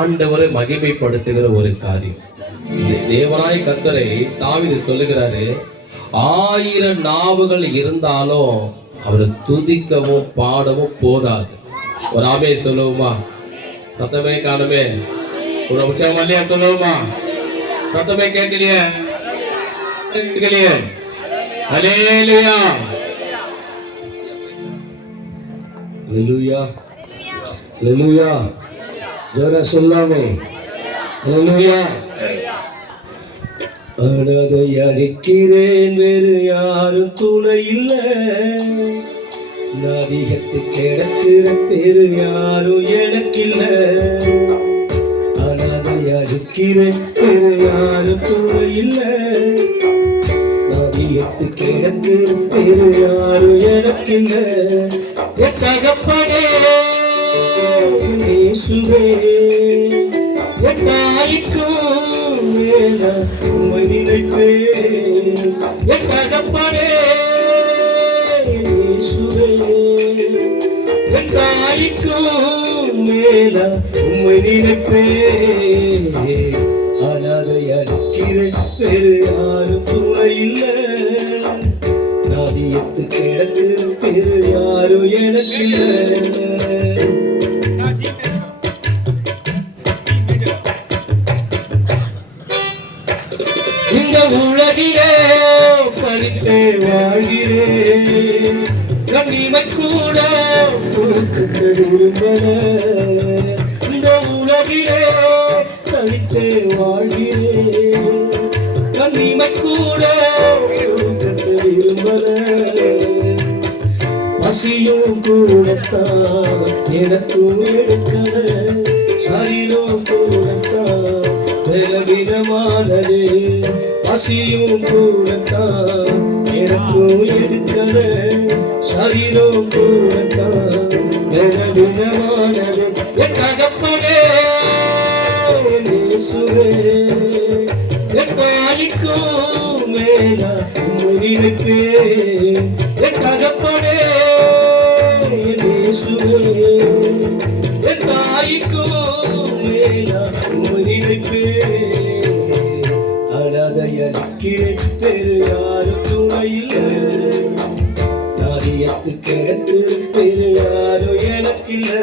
ஆண்டவரை மகிமைப்படுத்துகிற ஒரு காரியம். தேவனாய் கர்த்தரை தாவீது சொல்லுகிறாரு, 1000 நாவுகள் இருந்தாலும் அவரை துதிக்கவும் பாடவும் போதாது. ஒரு ஆமே சொல்லுவோமா? சத்தமே காணுமே. ஒரு உற்சாகம் இல்லையா? சொல்லுவோமா? சத்தமே கேட்கலையே? ஹல்லேலூயா, ஹல்லேலூயா, ஹல்லேலூயா. ஜோரா சொல்லாமே ஹல்லேலூயா. அனதை அழிக்கிறேன், வேறு யாரும் துணை இல்லை. நதிகத்து கிடக்கிற பேரு யாரும் எனக்கில்லை. அனதை அழிக்கிறேன், வேறு யாரும் துணை இல்லை. நதிகத்து கிடக்கிற பேரு யாரும் எனக்கில்லை. என் தகப்பனே இயேசுவே, என் தாய்க்கும் மேல உம்மை நினைப்பேன். என் தகப்பனே இயேசுவே, என் தாய்க்கும் மேல உம்மை நினைப்பேன். அனாதை அழிக்கிறேன், வேறு யாரும் துணை இல்லை. நதியத்து கிடக்கிற பேரு யாரும் எனக்கில்லை. இந்த உலகிலே பழித்தே வாழ்கிறேன். கண்ணிமை கூட கொடுக்க விரும்பல. இந்த உலகிலே தனித்தே வாழ்கிறேன். கண்ணிமை கூட கொடுக்க விரும்பல. பசியும் கூடத்தான் எனக்கும் எடுக்கல. சரீரம் கூடத்தான் பலவீனமானது. பசியும் கூடத்தான் எனக்கும் எடுக்கல. சரீரம் கூடத்தான் பலவீனமானது. என் தகப்பனே இயேசுவே, என் தாய்க்கும் மேல உம்மை நினைப்பேன். என் தகப்பனே இயேசுவே, என் தாய்க்கும் மேல உம்மை நினைப்பேன். அனாதை அழிக்கிறேன், வேறு யாரும் துணை இல்லை. நதியத்து கிடக்கு வேறு யாரும் எனக்கில்லை.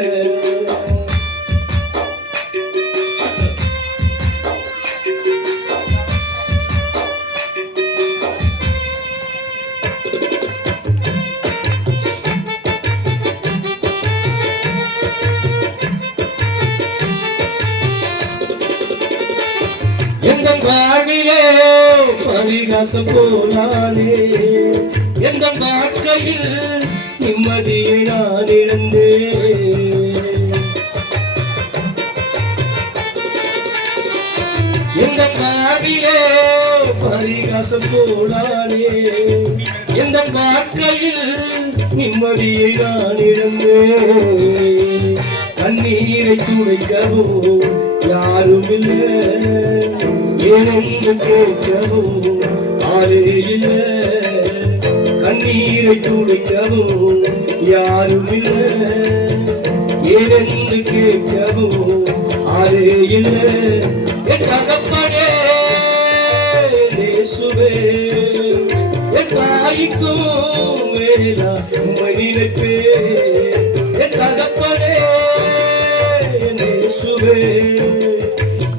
எந்த வாழ்விலே பரிகாசம் போனானே. எந்த வாழ்க்கையில் நிம்மதியை நான் இழந்தேன். எந்த வாழ்விலே பரிகாசம் போனானே. எந்த வாழ்க்கையில் நிம்மதியை நான் இழந்தேன். கண்ணீரை துடைக்கவும் யாரும் இல்லை. ஏனென்று கேட்கவும் ஆளே இல்லை. கண்ணீரை துடைக்கவும் யாரும் இல்லை. ஏனென்று கேட்கவும் ஆளே இல்லை. என் தகப்பனே இயேசுவே, என் தாய்க்கும் மேல உம்மை நினைப்பேன். என் தகப்பனே இயேசுவே,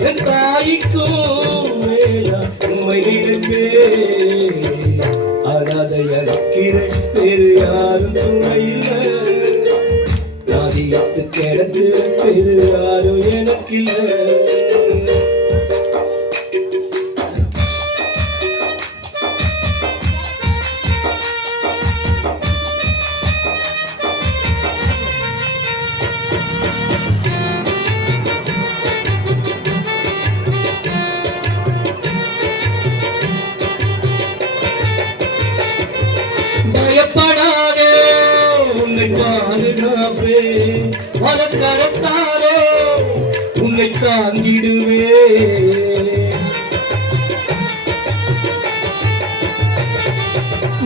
என் தாய்க்கும் மேல உம்மை நினைப்பேன். அனாதை அழிக்கிறேன், வேறு யாரும் துணை இல்லை. நதியத்து கிடக்கு வேறு யாரும் எனக்கில்லை. பயப்படாதே, உன்னை பாதுகாப்பே. வலக்கரத்தாலே உன்னை தாங்கிடுவே.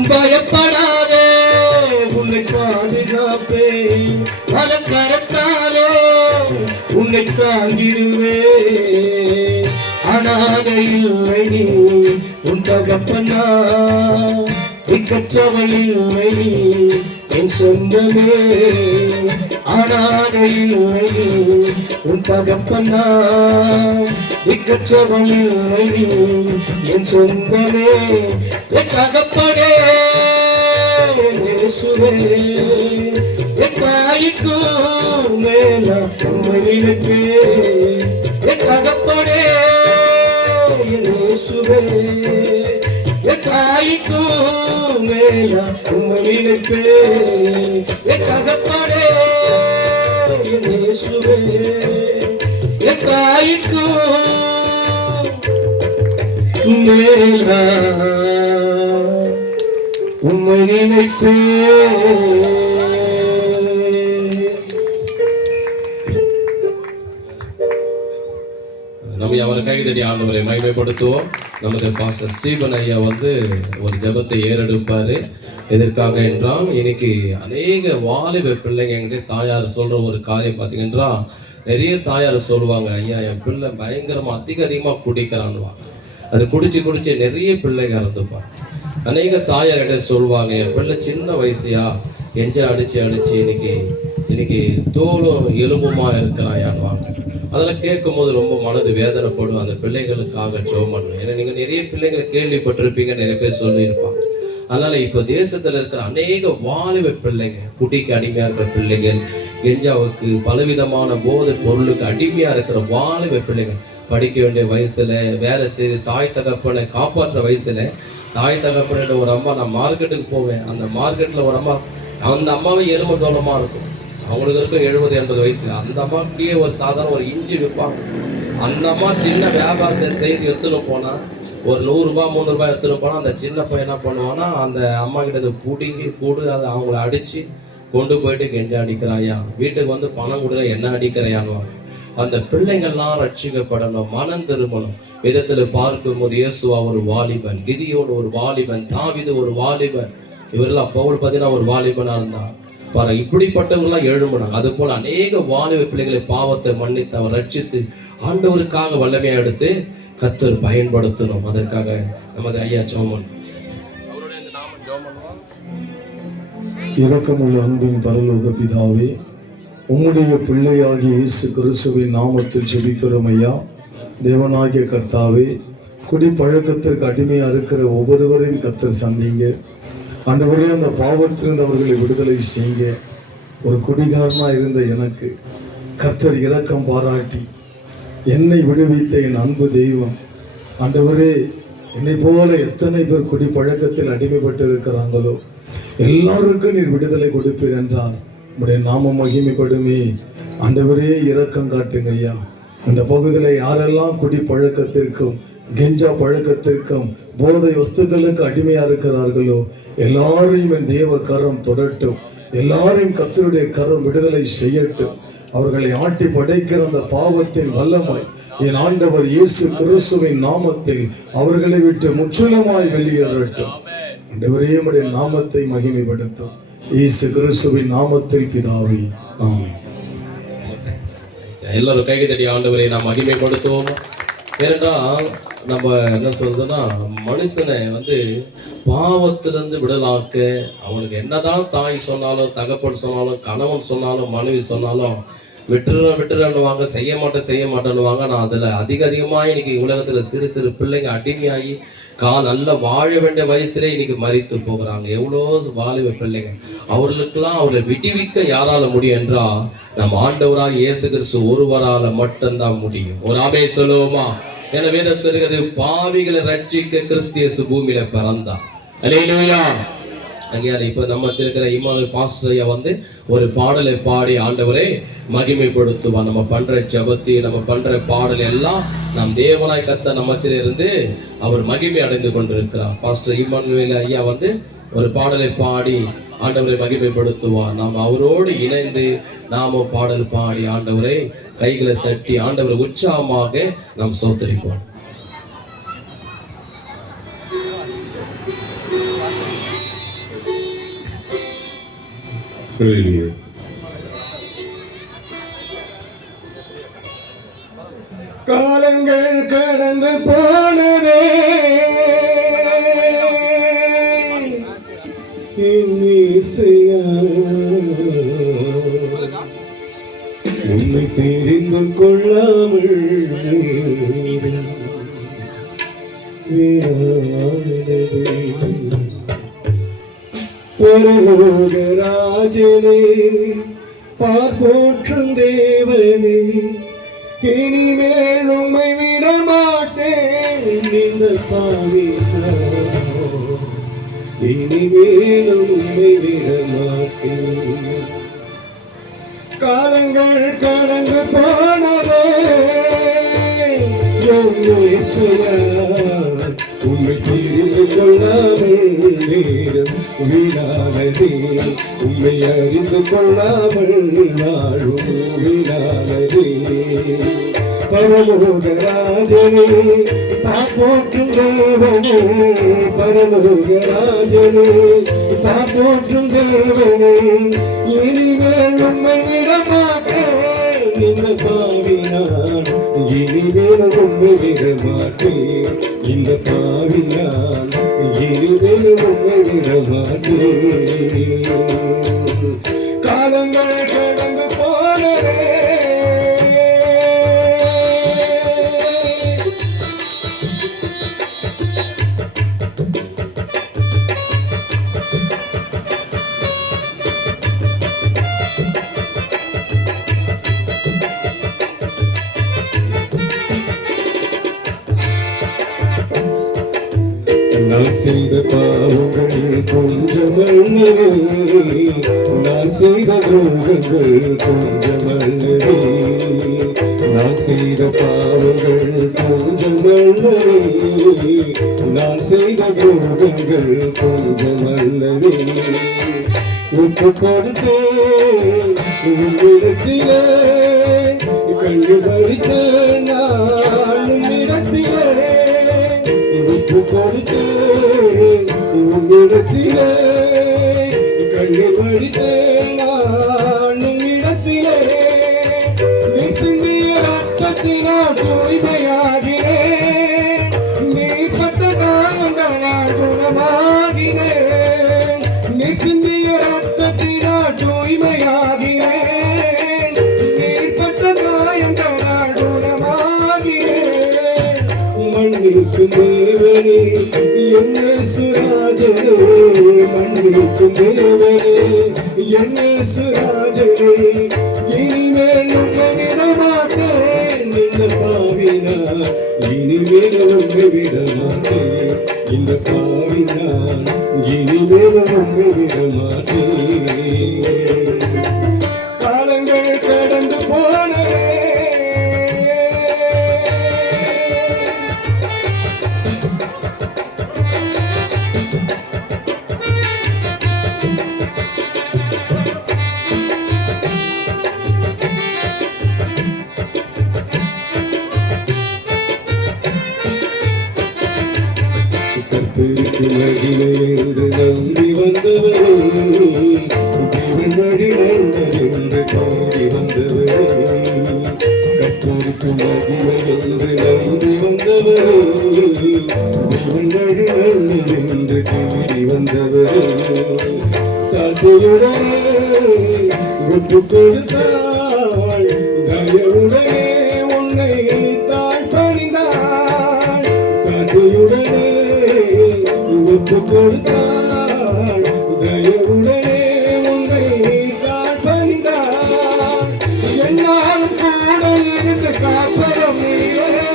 பயப்படாதே, உன்னை பாதுகாப்பே பல கரத்தாலே உன்னை தாங்கிடுவே அனாதை இல்லை நீ உன் தகப்பனா திக்கற்றவள் இல்லை நீ என் சொந்தமே அனாதை இல்லை நீ உன் தகப்பனா திக்கற்றவள் இல்லை நீ என் சொந்தமே என் தகப்பனே இயேசுவே என் தாய்க்கும் மேல உம்மை நினைப்பே என் தகப்பனே இயேசுவே என் தாய்க்கும் மேல உம்மை நினைப்பே என் தகப்பனே இயேசுவே என் தாய்க்கும் மேல உம்மை நினைப்பே. நம்ம அவரை கைதடி ஆண்டவரை மகிமைப்படுத்துவோம். நமது பாஸ்டர் ஸ்டீபன் ஐயா வந்து ஒரு ஜெபத்தை ஏறெடுப்பாரு. எதற்காக என்றால் இன்னைக்கு அநேக வாலிப பிள்ளைங்க என்கிட்ட தாயார் சொல்ற ஒரு காரியம் பார்த்தீங்கன்னா, நிறைய தாயார் சொல்லுவாங்க, ஐயா என் பிள்ளை பயங்கரமா அதிகமாக குடிக்கிறான்னுவாங்க. அது குடிச்சு நிறைய பிள்ளைங்க இறந்துப்பாங்க. அநேக தாயார்கிட்ட சொல்லுவாங்க, என் பிள்ளை சின்ன வயசியா எஞ்ச அடிச்சு இன்னைக்கு தோலும் எலும்புமா இருக்கிறாயான்வாங்க. அதெல்லாம் கேட்கும் போது ரொம்ப மனது வேதனைப்படும். அந்த பிள்ளைகளுக்காக ஜெபம் பண்ணுவேன். ஏன்னா நீங்கள் நிறைய பிள்ளைங்களை கேள்விப்பட்டிருப்பீங்க, நிறைய பேர் சொல்லியிருப்பாங்க. அதனால இப்போ தேசத்தில் இருக்கிற அநேக வாலிப பிள்ளைங்க, குட்டிக்கு அடிமையாக இருக்கிற பிள்ளைகள், கெஞ்சாவுக்கு பலவிதமான போதை பொருளுக்கு அடிமையாக இருக்கிற வாலிப பிள்ளைங்க, படிக்க வேண்டிய வயசுல வேலை செய்து தாய் தகப்பனை காப்பாற்றுற வயசுல தாய் தகப்பன ஒரு அம்மா, நான் மார்க்கெட்டுக்கு போவேன், அந்த மார்க்கெட்டில் ஒரு அம்மா, அந்த அம்மாவே எலும்பு தோளமாக இருக்கும், அவங்களுக்கு இருக்கும் 70-80 வயசு. அந்த அம்மா கீழே ஒரு சாதாரண ஒரு இஞ்சி விற்பாங்க. அந்த அம்மா சின்ன வியாபாரத்தை செய்து எடுத்துன்னு போனால் ஒரு 100 ரூபாய் 300 ரூபாய் எடுத்துன்னு போனால் அந்த சின்ன பையன் என்ன பண்ணுவான்னா அந்த அம்மா கிட்ட பிடிங்கி அதை அவங்கள அடித்து கொண்டு போயிட்டு கெஞ்ச அடிக்கிறாயா, வீட்டுக்கு வந்து பணம் கொடுக்குற என்ன அடிக்கிறையான்னு. அந்த பிள்ளைங்கள்லாம் ரட்சிக்கப்படணும், மனம் திரும்பணும். விதத்தில் பார்க்கும்போது இயேசுவா ஒரு வாலிபன், கிதியோன் ஒரு வாலிபன், தாவீது ஒரு வாலிபன், இவரெல்லாம் பவுல் பார்த்தீங்கன்னா ஒரு வாலிபனா இருந்தான் பாரு. இப்படிப்பட்டவங்களாம் எழும்புனாங்க. அது போல அநேக வாலிப பிள்ளைகளை பாவத்தை மன்னித்து அவர் ரட்சித்து ஆண்டவருக்காக வல்லமையா எடுத்து கர்த்தர் பயன்படுத்தணும். அதற்காக நமது ஐயா ஜோமன் அவருடைய இந்த நாமம் ஜோமன். இரக்கமுள்ள அன்பின் பரலோக பிதாவே, உம்முடைய பிள்ளையாகிய இயேசு கிறிஸ்துவின் நாமத்தில் ஜெபிக்கிறோம் ஐயா. தேவனாகிய கர்த்தாவே, குடிப்பழக்கத்திற்கு அடிமையாக இருக்கிற ஒவ்வொருவரையும் கர்த்தர் சந்திங்க. ஆண்டவரே, அந்த பாவத்திலிருந்து அவர்களை விடுதலை செய்யுங்க. ஒரு குடிகாரனாக இருந்த எனக்கு கர்த்தர் இரக்கம் பாராட்டி என்னை விடுவித்த என் அன்பு தெய்வம். ஆண்டவரே, என்னை போல எத்தனை பேர் குடிப்பழக்கத்தில் அடிமைப்பட்டு இருக்கிறாங்களோ எல்லாருக்கும் நீர் விடுதலை கொடுப்பீர் என்றார். உம்முடைய நாமம் மகிமைப்படுமே. ஆண்டவரே, இரக்கம் காட்டுங்க ஐயா. இந்த பகுதியில் யாரெல்லாம் குடிப்பழக்கத்திற்கும் கெஞ்சா பழக்கத்திற்கும் போதை வஸ்துக்களுக்கு அடிமையா இருக்கிறார்களோ எல்லாரையும் என் தேவ கரம் தொடட்டும். எல்லாரையும் கர்த்தருடைய கரம் விடுதலை செய்யட்டும். அவர்களை ஆட்டி படைக்கிற அந்த பாவத்தின் வல்லமை என் ஆண்டவர் இயேசு கிறிஸ்துவின் நாமத்தில் அவர்களை விட்டு முற்றிலுமாய் வெளியேறட்டும். ஆண்டவரே, உம்முடைய நாமத்தை மகிமைப்படுத்தும். இயேசு கிறிஸ்துவின் நாமத்தில் பிதாவே, ஆமென். எல்லாரும் கைதடி ஆண்டவரை நாம் மகிமைப்படுத்துவோம். ஏனென்றால் நம்ம என்ன சொல்றதுன்னா, மனுஷனை பாவத்திலிருந்து விடலாக்க அவனுக்கு என்னதான் தாய் சொன்னாலும் தகப்பன் சொன்னாலும் கணவன் சொன்னாலும் மனைவி சொன்னாலும் விட்டுருவாங்க, செய்ய மாட்டேன்னுவாங்க. நான் அதில் அதிகமாக இன்னைக்கு உலகத்தில் சிறு சிறு பிள்ளைங்க அடிமையாகி நல்ல வாழ வேண்டிய வயசுலேயே இன்னைக்கு மரித்து போகிறாங்க. எவ்வளோ வாலிப பிள்ளைங்க. அவர்களுக்கெல்லாம் அவரை விடுவிக்க யாரால முடியும் என்றால் நம்ம ஆண்டவராக இயேசு கிறிஸ்து ஒருவரால் மட்டும்தான் முடியும். ஒரு ஆமென் சொல்லுவோமா? என வேதம் சொல்கிறது, பாவிகளை ரட்சிக்க கிறிஸ்து இயேசு பூமியில பிறந்தார். அல்லேலூயா. அங்கே இப்போ நம்ம இருக்கிற இமானுவேல் பாஸ்டர் ஐயா ஒரு பாடலை பாடி ஆண்டவரை மகிமைப்படுத்துவார். நம்ம பண்ற ஜபத்தி, நம்ம பண்ற பாடல் எல்லாம் நம் தேவனாய் கர்த்தர் நம்மத்தில் இருந்து அவர் மகிமை அடைந்து கொண்டிருக்கிறார். பாஸ்டர் இமானுவேல் ஐயா ஒரு பாடலை பாடி ஆண்டவரை மகிமைப்படுத்துவார். நாம் அவரோடு இணைந்து நாம பாடல் பாடி ஆண்டவரை கைகளை தட்டி ஆண்டவரை உற்சாகமாக நாம் சோத்தரிப்போம். Hallelujah. காலங்கள் கடந்து போனதே உன்னை தெரிந்து கொள்ளாமல் பரலோகராஜனே பார்ப்போற்றும் தேவனே இனிமேல் உம்மை விட மாட்டேன் இந்த பாவிகளோ இனிமேல் உம்மை விட மாட்டேன் காலங்கள் கடந்து போனதே உம்மை தெரிந்து கொள்ளாமல் நேரம் வீணானதே உம்மை அறிந்து கொள்ளாமல் நாளும் வீணானதே பரலோகராஜனே பாப்போற்றும் தேவனே பரலோகராஜனே பாப்போற்றும் தேவனே இனிமேல் உம்மை விட மாட்டேன் இந்த பாவினான் இனிமேல் உம்மை விட மாட்டேன் இந்த பாவினான் இனிமேல் உம்மை விட மாட்டேன் காலங்கள் கடந்து போனதே நான் செய்த பாவங்கள் கொஞ்சமல்லவே நான் செய்த துரோகங்கள் கொஞ்சமல்லவே நான் செய்த பாவங்கள் கொஞ்சமல்லவே நான் செய்த துரோகங்கள் கொஞ்சமல்லவே ஒப்பு கொடுத்தேன் உன்னிடத்திலே கண்டு படித்த நானும் இடத்திலே ஒப்பு கொடுத்தேன் உன்னிடத்திலே கண்டு படித்த நானும் இடத்திலே நீ சிந்திய ரத்தத்தினால் தூய்மையாகிறேன் நீ பட்ட காயங்களால் குணமாகிறேன் நீ சிந்திய ரத்தத்தினால் தூய்மையாகிறேன் நீ பட்ட காயங்களால் குணமாகிறேன் மன்னிக்கும் தேவனே என்ன சுராஜனே மன்னிக்கும் தேவனே என்ன சுராஜனே இனிமேல் உம்மை விட மாட்டேன் இந்த பாவினான் இனிமேல் உம்மை விட மாட்டேன் இந்த பாவினான் இனிமேல் உம்மை விட மாட்டேன் காலங்கள் கடந்து போனதே கர்த்தருக்கு மகிமை என்று நம்பி வந்தவரே தேவன் வழி நல்லது என்று தேடி வந்தவரே கர்த்தருக்கு மகிமை என்று நம்பி வந்தவரே தேவன் வழி நல்லது என்று தேடி வந்தவரே தாழ்த்தையுடனே ஒப்பு கொடுத்தாள் தயவுடனே உன்னை தாழ்பணிந்தாள் தாழ்த்தையுடனே ஒப்பு கொடுத்தாள் தயவுடனே உன்னை காப்பணிந்தாள் என்னாலும் கூட இருந்து காப்பதும் நீரே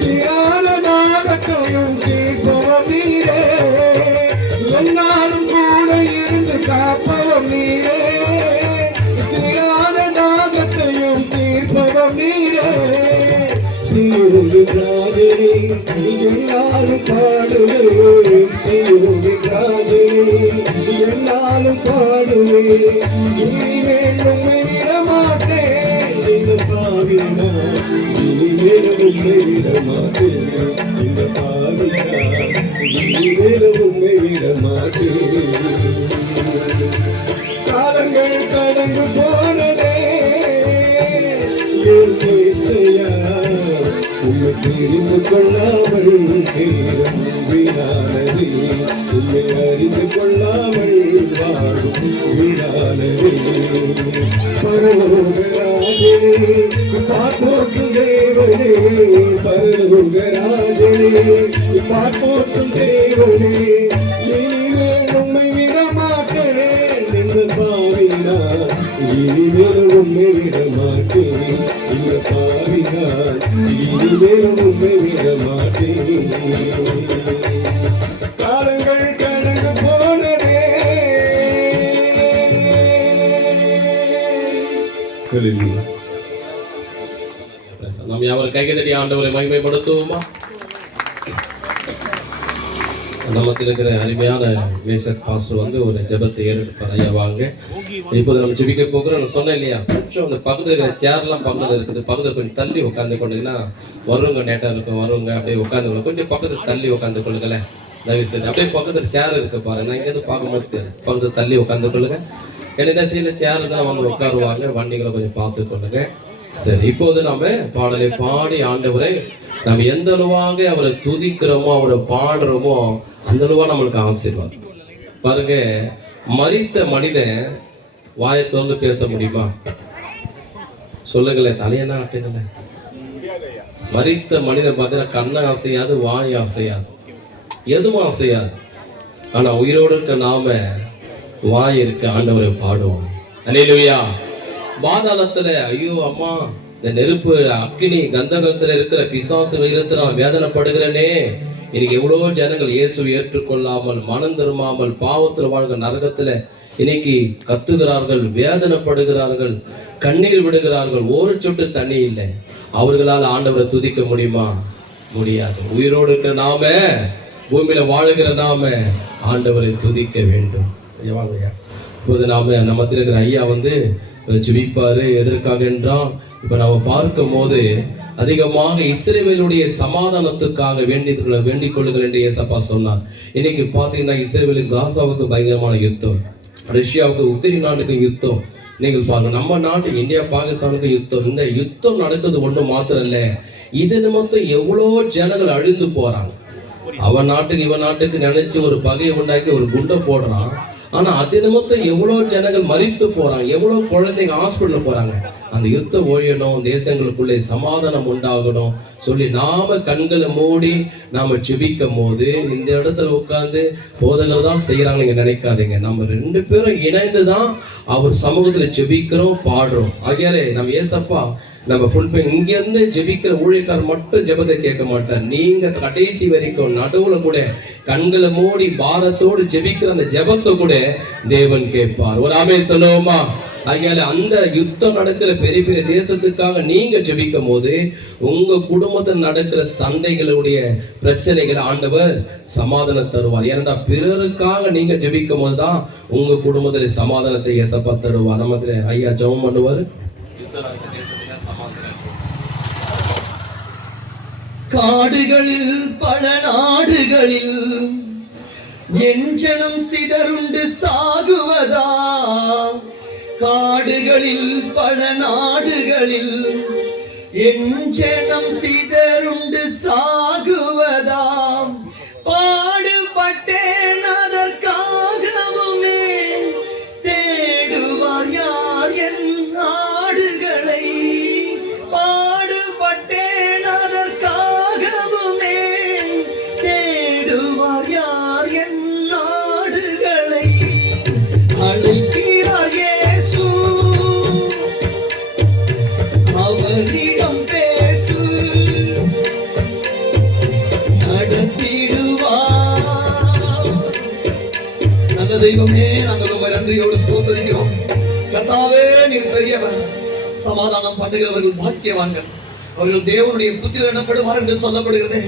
தீராத தாகத்தையும் தீர்ப்பதும் நீரே என்னாலும் கூட இருந்து காப்பதும் நீரே தீராத தாகத்தையும் தீர்ப்பதும் நீரே சீருவி ராஜனே என்னாலும் பாடுவேன் சீருவி ராஜனே என்னாலும் பாடுவேன் இனிமேல் உம்மை விட மாட்டேன் இந்த பாவினா இனிமேல் உம்மை விட மாட்டேன் இந்த பாவினா இனிமேல் உம்மை விட மாட்டேன் காலங்கள் கடந்து போனதே ஏசையா, உம்மை தெரிந்து கொள்ளாமல் நேரம் வீணானதே, உம்மை அறிந்து கொள்ளாமல் வாழும் வீணானதே. பரலோகராஜே பார்ப்போற்றும் தேவனே, பரலோகராஜே பார்ப்போற்றும் தேவனே, இனிமேல் உம்மை விடமாட்டேன் இந்த பாவினார், இனிமேல் உம்மை விடமாட்டேன் இந்த பாவினார், இனிமேல் உம்மை விடமாட்டேன். காலங்கள் கடந்து போனதே. நாம் யாவர் கைகதடி ஆண்டவரை மகிமைப்படுத்துவோமா? நமக்கு இருக்கிற அருமையான மேசக் பாஸ்டர் வந்து ஒரு ஜெபத்தை ஏறெடுப்பார். ஐயா வாங்க, இப்போது நம்ம ஜெபிக்க போகிறோம். நான் சொன்னேன் இல்லையா, கொஞ்சம் அந்த பக்கத்தில் இருக்கிற சேர்லாம் பக்கத்தில் இருக்குது, பக்கத்தில் கொஞ்சம் தள்ளி உட்காந்து கொண்டீங்கன்னா வருவங்க நேட்டாக இருக்கும், வருவங்க அப்படியே உட்காந்து கொஞ்சம் பக்கத்தில் தள்ளி உட்காந்து கொள்ளுங்களேன் தயவு செய்து. அப்படியே பக்கத்தில் சேர் இருக்கு பாரு, நான் இங்கேருந்து பார்க்கும்போது பக்கத்தில் தள்ளி உட்காந்து கொள்ளுங்க. என்ன திசையில் சேர் தான் அவங்க உட்காருவாங்க, வண்டிகளை கொஞ்சம் பார்த்து கொள்ளுங்க. சரி, இப்போது நாம பாடலை பாடி ஆண்டவரை நம்ம எந்த அளவாக அவரை துதிக்கிறோமோ, அவரை பாடுறோமோ, அந்த அளவா நம்மளுக்கு ஆசீர்வாதம். பாருங்க, மரித்த மனிதன் வாயை திறந்து பேச முடியுமா? சொல்லுங்களேன், தலையெல்லாம் ஆட்டுங்களேன். மரித்த மனிதன் பார்த்தீங்கன்னா கண்ணை அசையாது, வாய் அசையாது, எதுவும் அசையாது. ஆனா உயிரோடு இருக்க நாம வாய் இருக்க ஆண்டவரை பாடுவோம். அல்லேலூயா. பாதாளத்துல ஐயோ அம்மா, இந்த நெருப்பு அக்கினி கந்தகத்துல இருக்கிற பிசாசு வைரத்தில் நான் வேதனைப்படுகிறேனே, இன்னைக்கு எவ்வளோ ஜனங்கள் இயேசுவை ஏற்றுக்கொள்ளாமல் மனம் திரும்பாமல் பாவத்தில் வாழ்கிற நரகத்துல இன்னைக்கு கத்துகிறார்கள், வேதனைப்படுகிறார்கள், கண்ணீர் விடுகிறார்கள். ஒரு சொட்டு தண்ணி இல்லை. அவர்களால் ஆண்டவரை துதிக்க முடியுமா? முடியாது. உயிரோடு இருக்கிற நாம, பூமியில வாழுகிற நாம ஆண்டவரை துதிக்க வேண்டும். வாங்கய்யா. இப்போது நாம நம்ம இருக்கிற ஐயா வந்து ஜெபிப்பாரு. எதற்காக என்றால், இப்ப நாம பார்க்கும் போது அதிகமாக இஸ்ரவேலுடைய சமாதானத்துக்காக வேண்டிக் கொள்ளுங்கள் என்று ஏசப்பா சொன்னார். இன்னைக்கு பாத்தீங்கன்னா இஸ்ரவேலுக்கு காசாவுக்கு பயங்கரமான யுத்தம், ரஷ்யாவுக்கு உக்ரைன் நாட்டுக்கு யுத்தம். நீங்கள் பாருங்க, நம்ம நாட்டு இந்தியா பாகிஸ்தானுக்கு யுத்தம். இந்த யுத்தம் நடக்கிறது ஒண்ணு மாத்திரம் இல்ல, இது நிமித்தம் எவ்வளோ ஜனங்கள் அழிந்து போறாங்க. அவன் நாட்டுக்கு இவன் நாட்டுக்கு நினைச்சு ஒரு பகையை உண்டாக்கி ஒரு குண்டை போடுறான். ஆனா அது நிமித்தம் எவ்வளவு ஜனங்கள் மரித்து போறாங்க, எவ்வளவு குழந்தைங்க ஹாஸ்பிட்டல் போறாங்க. அந்த யுத்தம் ஒழியணும், தேசங்களுக்குள்ளே சமாதானம் உண்டாகணும் சொல்லி நாம கண்களை மூடி நாம ஜெபிக்கும் போது, இந்த இடத்துல உட்கார்ந்து போதகர் தான் செய்யறாங்க நீங்க நினைக்காதீங்க. நம்ம ரெண்டு பேரும் இணைந்து தான் அவர் சமூகத்துல ஜெபிக்கிறோம், பாடுறோம். ஆகையாலே நம்ம ஏசப்பா நம்ம ஃபுல் பே இங்க இருந்து ஜெபிக்கிற ஊழியக்காரர் மட்டும் ஜெபத்தை கேட்க மாட்டார். நீங்க கடைசி வரைக்கும் நடுவுல கூட கண்களை மூடி பாரத்தோடு ஜெபிக்கிற அந்த ஜெபத்தை கூட தேவன் கேட்பார். ஒரு ஆமென் சொல்லுவோமா? ஆகையால அந்த யுத்தம் நடக்கிற பெரிய பெரிய தேசத்துக்காக நீங்க ஜெபிக்கும் போது உங்க குடும்பத்தில் நடக்கிற சண்டைகளுடைய பிரச்சனைகளை ஆண்டவர் சமாதானம் தருவார். ஏன்னா பிறருக்காக நீங்க ஜெபிக்கும் போதுதான் உங்க குடும்பத்தில் சமாதானத்தை ஏசப்பா தருவார். நம்ம ஐயா ஜெபம் பண்ணுவாரு. காடுகளில் பல நாடுகளில் என் ஜனம் சிதறுண்டு சாகுவதா, காடுகளில் பல நாடுகளில் என் ஜனம் சிதறுண்டு சாகுவதா, பாடுபட்டேன் அதற்காகவுமே, தேடுவார் யார் என் நாடுகளை, பாடுபட்டேன் அதற்காகவுமே, தேடுவார் யார் என் நாடுகளை, அழைக்கிறார் இயேசு அவரிடம் பேசு, நடத்திடுவார். நல்ல தெய்வமே, நாங்கள் உங்கள் நன்றியோடு ஸ்தோத்திரிக்கிறோம். கர்த்தாவே, நீர் பெரியவர், சமாதானம் பண்ணுகிறவர்கள் பாக்கியவான்கள், அவர்கள் தேவனுடைய புத்திரர் எனப்படுவார் என்று சொல்லப்படுகிறது.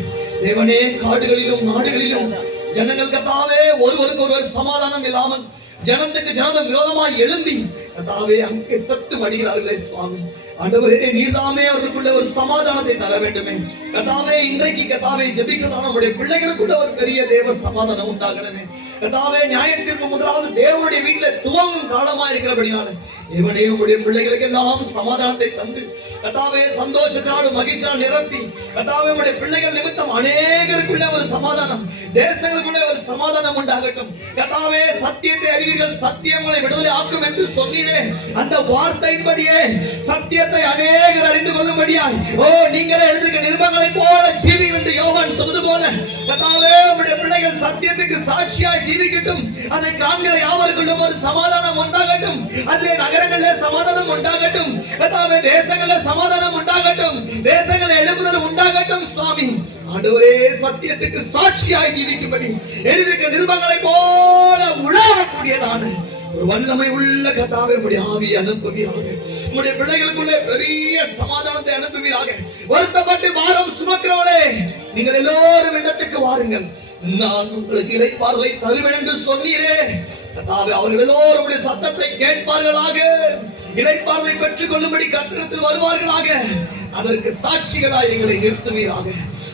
தேவனே, காடுகளிலும் நாடுகளிலும் ஜனங்கள் கர்த்தாவே ஒருவருக்கு ஒருவர் சமாதானம் இல்லாமல் ஜனத்துக்கு ஜனதம் விரோதமாய் எழும்பி கர்த்தாவே அங்கே சத்து மடிகிறார்களே சுவாமி. ஆண்டவரே, நீர்தாமே அவர்களுக்குள்ள ஒரு சமாதானத்தை தர வேண்டுமே. கர்த்தாவே, இன்றைக்கு கர்த்தாவே ஜெபிக்கிறதான நம்முடைய பிள்ளைகளுக்குள்ள ஒரு பெரிய தேவ சமாதானம் உண்டாகணுமே. கர்த்தாவே நியாயத்திற்கு முதலாவது தேவனுடைய வீட்டில் துவங்கும் காலமா இருக்கிறபடினால தேவனே உம்முடைய பிள்ளைகளுக்கு எல்லாம் சமாதானத்தை தந்து கர்த்தாவே சந்தோஷத்தினாலும் மகிழ்ச்சியால் நிரப்பி கர்த்தாவே உம்முடைய பிள்ளைகள் நிமித்தம் அநேகருக்குள்ள ஒரு சமாதானம், தேசங்களுக்குள்ள ஒரு சமாதானம் உண்டாகட்டும். கர்த்தாவே சத்தியத்தை அறிவீர்கள், சத்தியங்களை விடுதலை ஆக்கும் என்று சொன்னீரே, அந்த வார்த்தையின்படியே சத்தியத்தை அநேகர் அறிந்து கொள்ளும்படியாய் நீங்களே எழுதிருக்க நிருபங்களை போல ஜீவிகள் என்று யோவான் சொன்னது போல கர்த்தாவே உம்முடைய பிள்ளைகள் சத்தியத்துக்கு சாட்சியாய் ஜீவிக்கட்டும். அதை காண்கிற யாவருக்குள்ளும் ஒரு சமாதானம் உண்டாகட்டும். அதிலே நகரங்களிலே சமாதானம் உண்டாகட்டும். கர்த்தாவே தேசங்களிலே சமாதானம் உண்டாகட்டும். தேசங்களில் எழுப்புதல் உண்டாகட்டும். சுவாமி ஆண்டவரே சத்தியத்துக்கு சாட்சியாய் ஜீவிக்கும்படி எழுதியிருக்க நிருபங்களை போல உலாவக்கூடியதான ஒரு வல்லமை உள்ள கர்த்தாவே உம்முடைய ஆவியை அனுப்புவீராக. உம்முடைய பிள்ளைகளுக்குள்ளே பெரிய சமாதானத்தை அனுப்புவீராக. வருத்தப்பட்டு பாரம் சுமக்கிறவளே நீங்கள் எல்லோரும் இடத்துக்கு வாருங்கள், நான் உங்களுக்கு இளைப்பாறுதலை தருவேன் என்று சொன்னீரே. கர்த்தாவே அவர்கள் எல்லோரும் உம்முடைய சத்தத்தை கேட்பார்களாக, இளைப்பாறுதலை பெற்றுக் கொள்ளும்படி கர்த்தரிடத்தில் வருவார்களாக. அதற்கு சாட்சிகளாய் எங்களை நிறுத்துவீராக.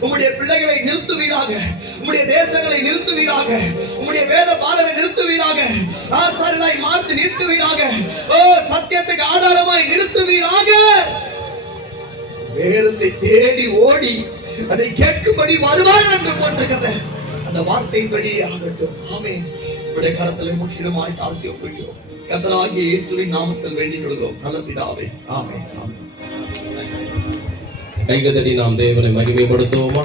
உம்முடைய பிள்ளைகளை நிறுத்துவீராக. உம்முடைய தேசங்களை நிறுத்துவீராக. உம்முடைய வேத பாதரை நிறுத்துவீராக. ஆசாரியராய் மாற்றி நிறுத்துவீராக. சத்தியத்துக்கு ஆதாரமாய் நிறுத்துவீராக. வேதத்தை தேடி ஓடி அதை கேட்கும்படி வருவார்கள் என்று போட்டிருக்கிறது. அந்த வார்த்தையின்படி ஆகட்டும். ஆமென். உடைய கரத்திலே முற்றிலுமாய் தாழ்த்தி ஒப்புகிறோம். கர்த்தராகிய இயேசுவின் நாமத்தில் வேண்டிக் கொள்கிறோம் நல்ல பிதாவே. ஆமென். ஆமென். கைகதடி நாம் தேவனை மகிமைப்படுத்துவோமா?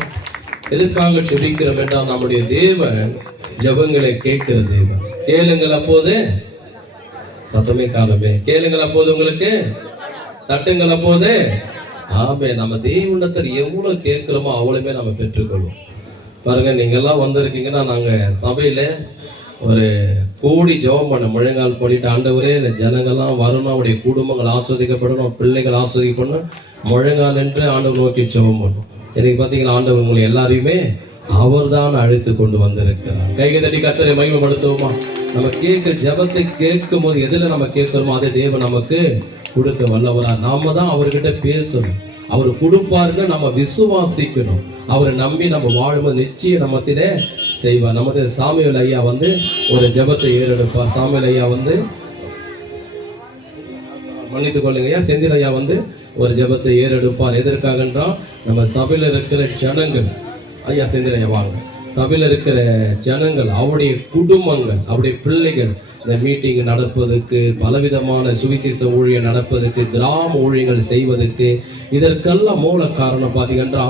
எதற்காக சொல்லிக்கிறோம் என்றால் நம்முடைய தேவன் ஜபங்களை கேட்கிற தேவன். கேளுங்கள் அப்போது, சத்தமே காலமே கேளுங்கள் அப்போது உங்களுக்கு தட்டுங்கள் அப்போது. ஆமே, நம்ம தேவனிடத்தில் எவ்வளவு கேட்கிறோமோ அவ்வளவுமே நம்ம பெற்றுக்கொள்வோம். பாருங்க, நீங்க எல்லாம் வந்திருக்கீங்கன்னா நாங்க சபையில ஒரு கூடி ஜெபம் பண்ண முழங்கால் பண்ணிட்டு, ஆண்டவரே இந்த ஜனங்கள்லாம் வரணும், அவருடைய குடும்பங்கள் ஆஸ்வதிக்கப்படணும், பிள்ளைகள் ஆஸ்வதிக்கப்படணும், முழங்கால் என்று ஆண்டவர் நோக்கி ஜெபம் பண்ணும். எனக்கு பார்த்தீங்கன்னா ஆண்டவர் உங்களை எல்லாரையுமே அவர் தான் அழைத்து கொண்டு வந்திருக்கிறார். கைகதடி கர்த்தரை மகிமைப்படுத்துவோமா? நம்ம கேட்கிற ஜெபத்தை கேட்கும் போது எதில் நம்ம கேட்கிறோமோ அதே தேவன் நமக்கு கொடுக்க வல்லவரா. நாம தான் அவர்கிட்ட பேசணும், அவர் கொடுப்பாருன்னு நம்ம விசுவாசிக்கணும். அவரை நம்பி நம்ம வாழும்போது நிச்சயம் நம்மத்திலே செய்வார். நமது சாமுவேல் ஐயா வந்து ஒரு ஜெபத்தை ஏறெடுப்பார். சாமுவேல் ஐயா வந்து மன்னித்துக் கொள்ளுங்க ஐயா, செந்தில் ஐயா வந்து ஒரு ஜெபத்தை ஏறெடுப்பார். எதற்காக என்றால் நம்ம சபையில் இருக்கிற ஜனங்கள், ஐயா செந்தில் ஐயா வாங்க, சபையில் இருக்கிற ஜனங்கள், அவருடைய குடும்பங்கள், அவருடைய பிள்ளைகள் இந்த மீட்டிங் நடப்பதற்கு, பலவிதமான சுவிசேஷ ஊழியம் நடப்பதற்கு, கிராம ஊழியங்கள் செய்வதற்கு, இதற்கெல்லாம் மூல காரணம் பார்த்தீங்கன்னா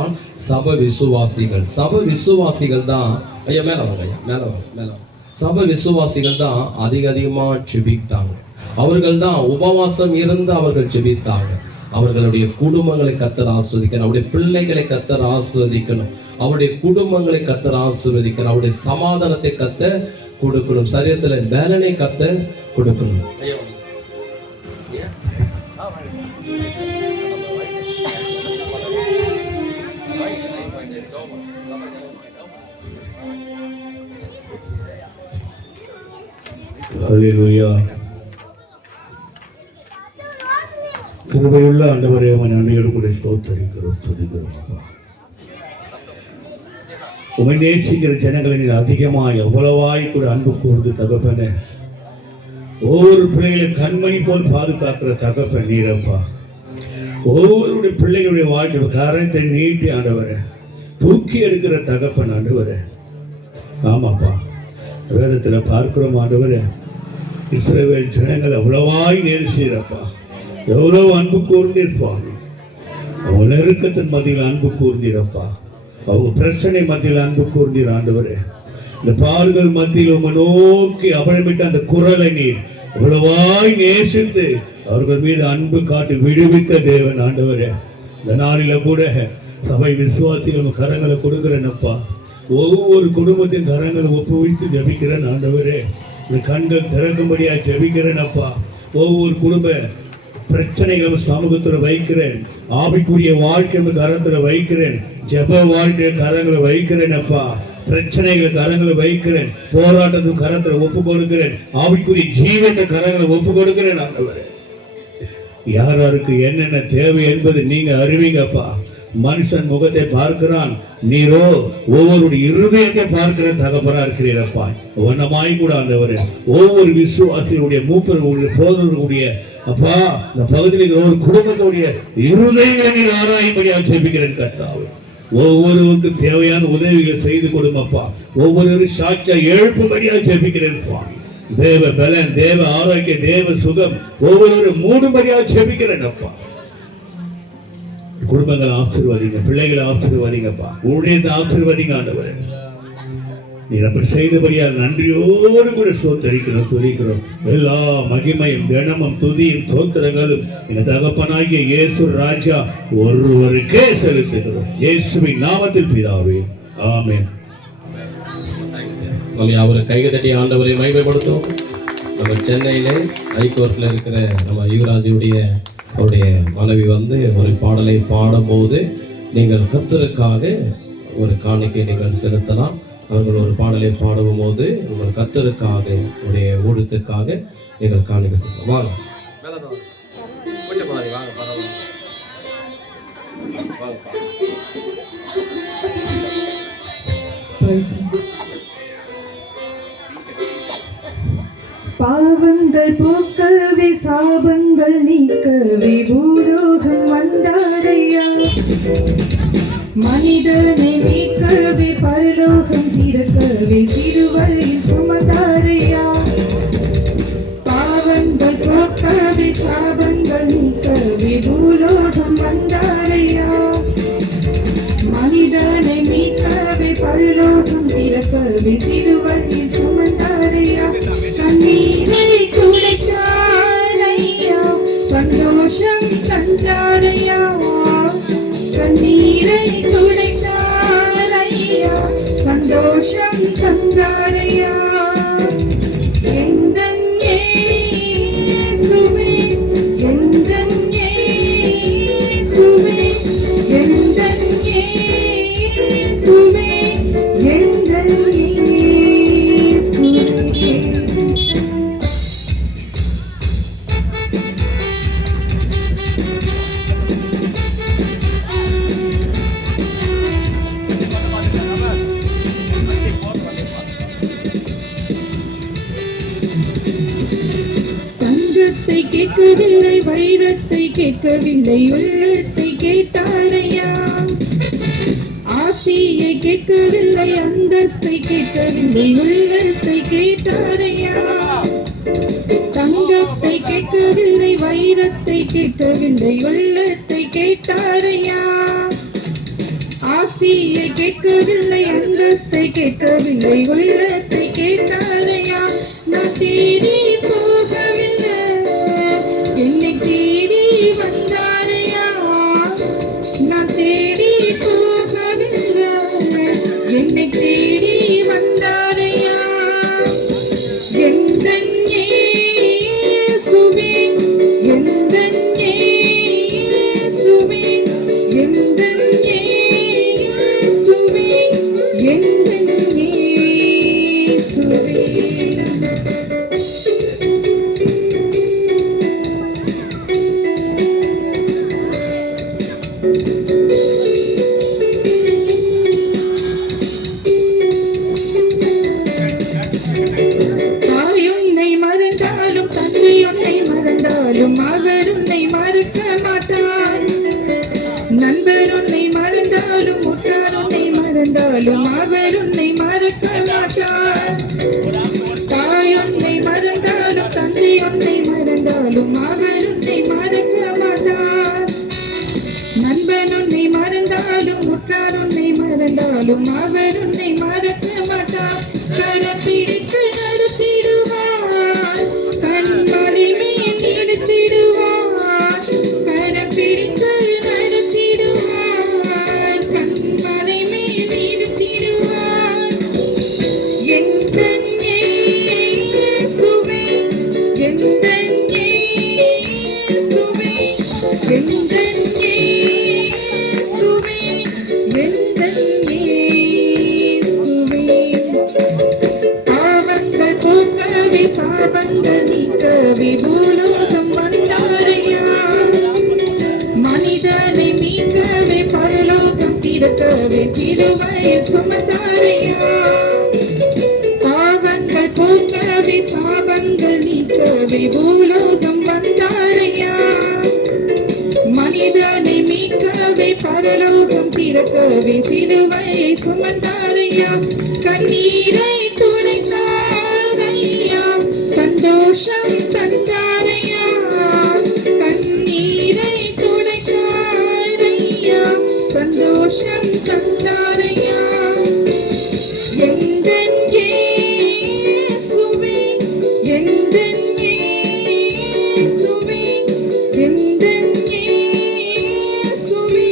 சபை விசுவாசிகள். சபை விசுவாசிகள் தான் ஐயா மேலே வாங்க, ஐயா மேலே வாங்க, மேலே வாங்க. சபை விசுவாசிகள் தான் அதிகமாக ஜெபித்தாங்க. அவர்கள் தான் உபவாசம் இருந்து அவர்கள் ஜெபித்தாங்க. அவர்களுடைய குடும்பங்களை கர்த்தர் ஆஸ்வதிக்கணும், அவருடைய பிள்ளைகளை கர்த்தர் ஆஸ்வதிக்கணும், அவருடைய குடும்பங்களை கர்த்தர் ஆஸ்வதிக்கணும், அவருடைய சமாதானத்தை கர்த்தர் கொடுக்கணும், சரீரத்துல வேலனை கர்த்தர் கொடுக்கணும். ஹல்லேலூயா. கிருபையுள்ள ஆண்டவரே, அவன் நன்மையோடு கூட ஸ்தோத்தரிக்கிறோம், துதிக்கிறோம். அப்பா, உமை நேசிக்கிற ஜனங்களின் அதிகமாய் எவ்வளவாய் கூட அன்பு கூர்ந்து தகப்பனே, ஒவ்வொரு பிள்ளைகளும் கண்மணி போல் பாதுகாக்கிற தகப்பன் நீரப்பா. ஒவ்வொருடைய பிள்ளைகளுடைய வாழ்க்கை கரத்தை நீட்டி ஆண்டவரை தூக்கி எடுக்கிற தகப்பன் ஆண்டவரே. ஆமாப்பா, வேதத்தில் பார்க்கிறோம் ஆண்டவரே, இஸ்ரவேல் ஜனங்கள் அவ்வளவாய் நேசிக்கிறப்பா, எவ்வளவு அன்பு கூர்ந்திருப்பாங்க. அவங்க நெருக்கத்தின் மத்தியில் அன்பு கூர்ந்திருப்பா, அவங்க பிரச்சனை மத்தியில் அன்பு கூர்ந்தீர் ஆண்டவரே. இந்த பாடுகள் மத்தியில் உங்க நோக்கி அபழமிட்ட அந்த குரலை நீர் எவ்வளவாய் நேசித்து அவர்கள் மீது அன்பு காட்டி விடுவித்த தேவன் ஆண்டவரே. இந்த நாளில கூட சபை விசுவாசிகள் கரங்களை கொடுக்கிறேன்னப்பா. ஒவ்வொரு குடும்பத்தின் கரங்களை ஒப்புவித்து ஜபிக்கிறேன் ஆண்டவரே. இந்த கண்கள் திறக்கும்படியா ஜபிக்கிறேனப்பா. ஒவ்வொரு குடும்ப பிரச்சனைகளும் சமூகத்தில் வைக்கிறேன், ஆவிக்குரிய வாழ்க்கை கரத்தில் வைக்கிறேன், ஜெப வாழ்க்கை கரங்களை வைக்கிறேன் அப்பா. பிரச்சனைகளை கரங்களை வைக்கிறேன், போராட்டத்துக்கு கரத்தில் ஒப்பு கொடுக்கிறேன், ஆவிக்குரிய ஜீவத்தை கரங்களை ஒப்பு கொடுக்கிறேன் ஆண்டவரே. யார் யாருக்கு என்னென்ன தேவை என்பது நீங்க அறிவீங்கப்பா. மனுஷன் முகத்தை பார்க்கிறான், நீரோ ஒவ்வொருடைய இருதயத்தை பார்க்கிற தகப்பனா இருக்கிறீரப்பா. வண்ணமாய் கூட ஆண்டவரே, ஒவ்வொரு விசுவாசிகளுடைய மூப்பர்களுடைய போதர்களுடைய அப்பா, இந்த பகுதியில் இருக்கிற ஒரு குடும்பத்துடைய இருதயங்களை நீர் ஆராயும்படியாக ஜெபிக்கிறேன் கர்த்தாவே. ஒவ்வொருவருக்கும் தேவையான உதவிகளை செய்து கொடுமப்பா. ஒவ்வொரு சாட்சியா எழுப்பும்படியாக ஜெபிக்கிறேன் சுவாமி. தேவ பலன், தேவ ஆரோக்கிய, தேவ சுகம் ஒவ்வொருவரும் மூடும்படியாக ஜெபிக்கிறேன் அப்பா. குடும்பங்களை ஆசீர்வதிங்க, பிள்ளைகளை ஆசீர்வதிங்கப்பா, ஊழியத்தை ஆசீர்வதிங்க ஆண்டவரே. நீர் அப்படி செய்தபடியால் நன்றியோடு கூட ஸ்தோத்தரிக்கிறோம், துதிக்கிறோம். எல்லா மகிமையும் கனமும் துதியும் சோத்திரங்களும் எங்கள் தகப்பனாகிய இயேசு ராஜா ஒருவருக்கே செலுத்துகிறோம். இயேசுவின் நாமத்தில் பிதாவே, ஆமென். நம்ம அவரை கைகதட்டி ஆண்டவரை மகிமைப்படுத்தும். நம்ம சென்னையிலே ஹைகோர்ட்டில் இருக்கிற நம்ம யுவராஜுடைய அவருடைய மனைவி ஒரு பாடலை பாடும்போது நீங்கள் கர்த்தருக்காக ஒரு காணிக்கை நீங்கள் செலுத்தலாம். அவர்கள் ஒரு பாடலை பாடும் போது உங்கள் கர்த்தருக்காக உடைய ஊழியத்துக்காக நீங்கள் காணிக்கை செலுத்தலாம். பாவங்கள் போக்கவே சாபங்கள் நீக்கவே பூலோகம் வந்தாரையா. மனிதனை மீட்கவே பரலோகம் திறக்கவே சிறுவையில் சுமந்தாரையா. பாவங்கள் போக்கவே சாபங்கள் நீக்கவே பூலோகம் வந்தாரையா. மனிதனை மீட்கவே பரலோகம் திறக்கவே சிறுவையில் சுமந்தாரையா. கண்ணீரை துடைத்தாரையா, சந்தோஷம் தந்தாரையா. கண்ணீரை துடைத்தாரையா, சந்தோஷம் தந்தாரையா. எந்தன் இயேசுவே, எந்தன் இயேசுவே, எந்தன் இயேசுவே, எந்தன் கேட்கவில்லை, வைரத்தை கேட்கவில்லை, உள்ளத்தை கேட்டாரையா. ஆசியை கேட்கவில்லை, அந்தஸ்தை கேட்கவில்லை, உள்ளத்தை கேட்டாரையா. தங்கத்தை கேட்கவில்லை, வைரத்தை கேட்கவில்லை, உள்ளத்தை கேட்டாரையா. ஆசியை கேட்கவில்லை, அந்தஸ்தை கேட்கவில்லை, உள்ளத்தை கேட்டாரையா. நான் தேடி போகவில்லை, என்னை தேடி வந்தாரையா. நான் தேடி போகவில்லை, என்னை தேடி வந்தாரையா. எந்தன் இயேசுவே, எந்தன் இயேசுவே, எந்தன் இயேசுவே, எந்தன் இயேசுவே. அவர் உன்னை மறக்க மாட்டார். நண்பர் உன்னை மறந்தாலும், உற்றார் உன்னை மறந்தாலும் அவர் உன்னை மறக்க மாட்டார். தாய் உன்னை மறந்தாலும், தந்தை உன்னை மறந்தாலும் அவர் உன்னை மறக்க மாட்டார். நண்பன் உன்னை மறந்தாலும், உற்றார் உன்னை மறந்தாலும் அவர் உன்னை மறக்க மாட்டார். கரம் பிடித்து நடத்திடுவார், கண்மணி மேல் எடுத்திடுவார். கரம் பிடித்து நடத்திடுவார், கண்மணி மேல் எடுத்திடுவார். எந்தன் இயேசுவே, எந்தன் இயேசுவே, எந்தன் இயேசுவே, எந்தன் இயேசுவே. சிலுவையில் சுமந்தாரையா. பாவங்கள் போக்கவே சாபங்கள் நீக்கவே பூலோகம் வந்தாரையா. மனிதனை மீட்கவே பரலோகம் திறக்கவே சிலுவையை சுமந்தாரையா. கண்ணீரை துடைத்தாரையா, சந்தோஷம் தந்தாரையா. கண்ணீரை துடைத்தாரையா, சந்தோஷம் தந்தாரையா. எந்தன் இயேசுவே, எந்தன் இயேசுவே, எந்தன் இயேசுவே,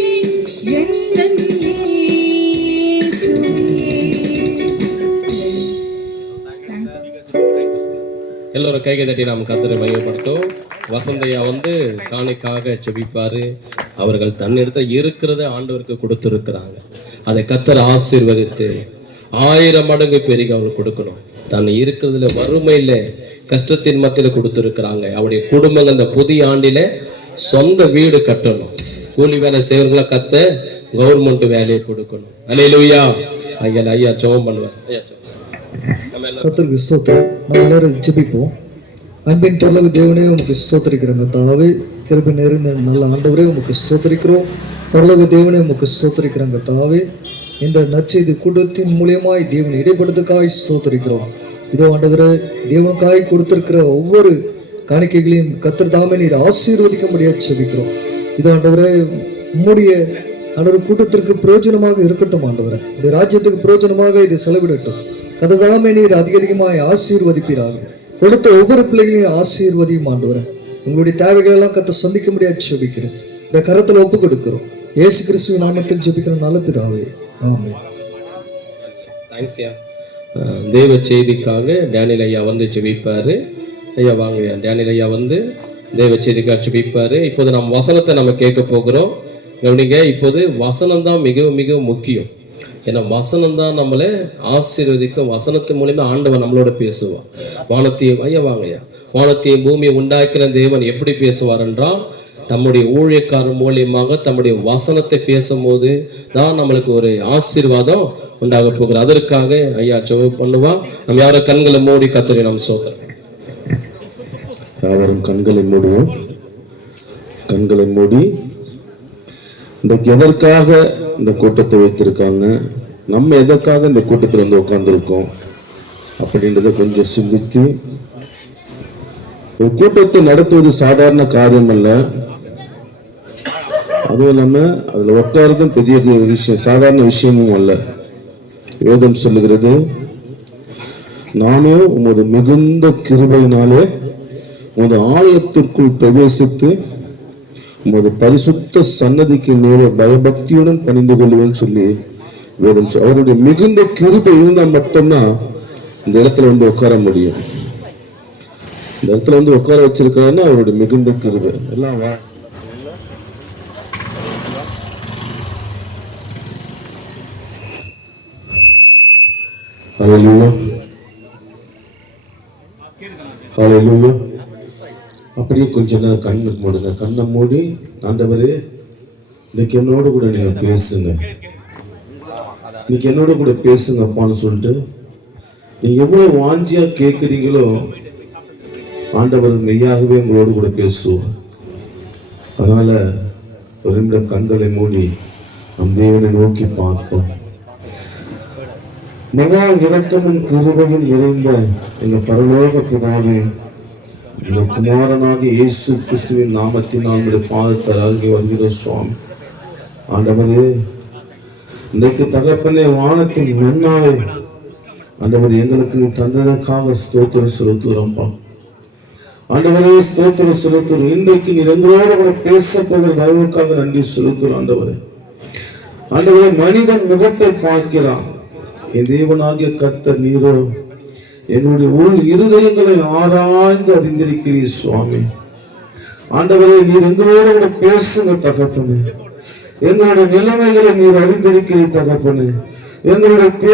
எந்தன் இயேசுவே. எல்லோரும் கைகை தட்டி நாம் கர்த்தரை மையப்படுத்தும். வசந்தையா வந்து காணிக்காக செபிப்பாரு. அவர்கள் தன்னிடத்தில் இருக்கிறத ஆண்டவருக்கு கொடுத்துருக்கிறாங்க. அதை கர்த்தர் ஆசீர்வதித்து 1000 மடங்கு பெருகி அவங்களுக்கு கொடுக்கணும். தன் இருக்கிறதுல வறுமையில கஷ்டத்தின் மத்தியில கொடுத்துருக்கிறாங்க. அவருடைய குடும்பங்கள் இந்த புதிய ஆண்டில சொந்த வீடு கட்டணும். கூலி வேலை செய்வர்களை கத்த கவர்மெண்ட் வேலையை கொடுக்கணும். அல்லேலூயா. ஐயா ஜெபம் பண்ணுவார். ஐயா கர்த்தருக்கு ஸ்தோத்திரம். நம்ம எல்லாரும் ஜெபிப்போம். அன்பின் பரலோக தேவனே உமக்கு ஸ்தோத்திரிக்கிறோம். கர்த்தாவே கிருபை நிறைந்த நல்ல ஆண்டவரே உமக்கு ஸ்தோத்திரிக்கிறோம். பரலோக தேவனே உமக்கு ஸ்தோத்திரிக்கிறோம். கர்த்தாவே இந்த நற்செய்தி கூட்டத்தின் மூலியமாய் தேவன் இடைப்படுத்துக்காய் ஸ்தோத்திரிக்கிறோம். இதோ ஆண்டவரே தேவனுக்காய் கொடுத்திருக்கிற ஒவ்வொரு காணிக்கைகளையும் கர்த்தர் தாமே நீர் ஆசீர்வதிக்க முடியாது ஜெபிக்கிறோம். இதோ ஆண்டவரே உம்முடைய ஆண்டவர் கூட்டத்திற்கு பிரயோஜனமாக இருக்கட்டும். ஆண்டவரே இந்த ராஜ்யத்துக்கு பிரயோஜனமாக இது செலவிடட்டும். கர்த்தாவே நீர் அதிகமாய் ஆசீர்வதிப்பீராக. கொடுத்த ஒவ்வொரு பிள்ளைகளையும் ஆசீர்வதியும் ஆண்டவரே. உங்களுடைய தேவைகள் எல்லாம் கர்த்தர் சந்திக்க முடியாது ஜெபிக்கிறேன். இந்த கரத்தில் ஒப்பு கொடுக்கிறோம். இயேசு கிறிஸ்துவின் நாமத்தில் ஜெபிக்கிற நல்ல பிதாவே, ஆமென். தேங்க்ஸ்யா. தேவ செய்திக்காக டேனியல் ஐயா வந்து ஜெபிப்பாரு. ஐயா வாங்க. டேனியல் ஐயா வந்து தேவ செய்திக்காக ஜெபிப்பாரு. இப்போது நம்ம வசனத்தை நம்ம கேட்க போகிறோம். கவனிங்க. இப்போது வசனம் தான் மிக மிக முக்கியம். ஏன்னா வசனம் தான் நம்மளை ஆசீர்வதிக்கும். வசனத்தின் மூலியமா ஆண்டவன் நம்மளோட பேசுவான். வானத்தையும் ஐயா வாங்கய்யா வானத்தையும் பூமியை உண்டாக்கின தேவன் எப்படி பேசுவார் என்றால் தம்முடைய ஊழியக்காரர் மூலியமாக தம்முடைய வசனத்தை பேசும்போது தான் நம்மளுக்கு ஒரு ஆசீர்வாதம் உண்டாக போகிறது. அதற்காக ஐயா ஜெபம் பண்ணுவான். நம்ம யாரும் கண்களை மூடி கர்த்தரை நாம் ஸ்தோத்திரம். யாவரும் கண்களை மூடுவோம். கண்களை மூடி இன்றைக்கு எதற்காக இந்த கூட்டத்தை வைத்திருக்காங்க, நம்ம எதற்காக இந்த கூட்டத்தில் வந்து உட்கார்ந்துருக்கோம் அப்படின்றத கொஞ்சம் சிந்தித்து, ஒரு கூட்டத்தை நடத்துவது சாதாரண காரியம் அல்ல. அதுவும் இல்லாம அதுல உட்கார்றதும் பெரிய விஷயம், சாதாரண விஷயமும் அல்ல. வேதம் சொல்லுகிறது, நானும் உமது மிகுந்த கிருபையினாலே உமது ஆலயத்திற்குள் பிரவேசித்து உமது பரிசுத்த சன்னதிக்கு நேர பயபக்தியுடன் பணிந்து கொள்வேன்னு சொல்லி வேதம். அவருடைய மிகுந்த கிருபை இருந்தால் மட்டும்தான் இந்த இடத்துல வந்து உட்கார முடியும். இந்த இடத்துல வந்து உட்கார வச்சிருக்காருன்னா அவருடைய மிகுந்த கிருபை எல்லாம். ஹல்லேலூயா, ஹல்லேலூயா. அப்படியே கொஞ்ச நேரம் கண்ணு மூடுங்க. கண்ணை மூடி, ஆண்டவரே இன்னைக்கு என்னோட கூட நீங்க பேசுங்க, இன்னைக்கு என்னோட கூட பேசுங்க அப்பான்னு சொல்லிட்டு நீங்க எவ்வளவு வாஞ்சியா கேட்குறீங்களோ ஆண்டவர் மெய்யாகவே உங்களோடு கூட பேசுவோம். அதனால ஒரு நிமிடம் கண்களை மூடி நம் தேவனை நோக்கி பார்த்தோம். மகா இரக்கமும் கிருபையும் நிறைந்த எங்க பரலோக பிதாவே, இந்த குமாரனாக இயேசு கிறிஸ்துவின் நாமத்தினால் உங்களுடைய பாதத்தில் அருகே வருகிறோம் சுவாமி. ஆண்டவரே இன்றைக்கு தகப்பனே வானத்தின் மன்னாவே ஆண்டவர் எங்களுக்கு நீ தந்ததற்காக ஸ்தோத்திரம் செலுத்துகிறோம்ப்பா. ஆண்டவரே ஸ்தோத்திரம் செலுத்துகிறோம். இன்றைக்கு நீ எங்களோட கூட பேச போகிற தயவுக்காக நன்றி செலுத்துகிறோம். ஆண்டவரே ஆண்டவரே மனிதன் முகத்தை பார்க்கிறான், என் தேவனாகிய கர்த்தர் நீரோ என்னுடைய உள் இருதயங்களை ஆராய்ந்து அறிந்திருக்கிறீர் சுவாமி. ஆண்டவரே நீர் எங்களோட கூட பேசுங்க தகப்பனே. எங்களுடைய நிலைமைகளை நீர் அறிந்திருக்கிறீர் தகப்பனே. எங்களுடைய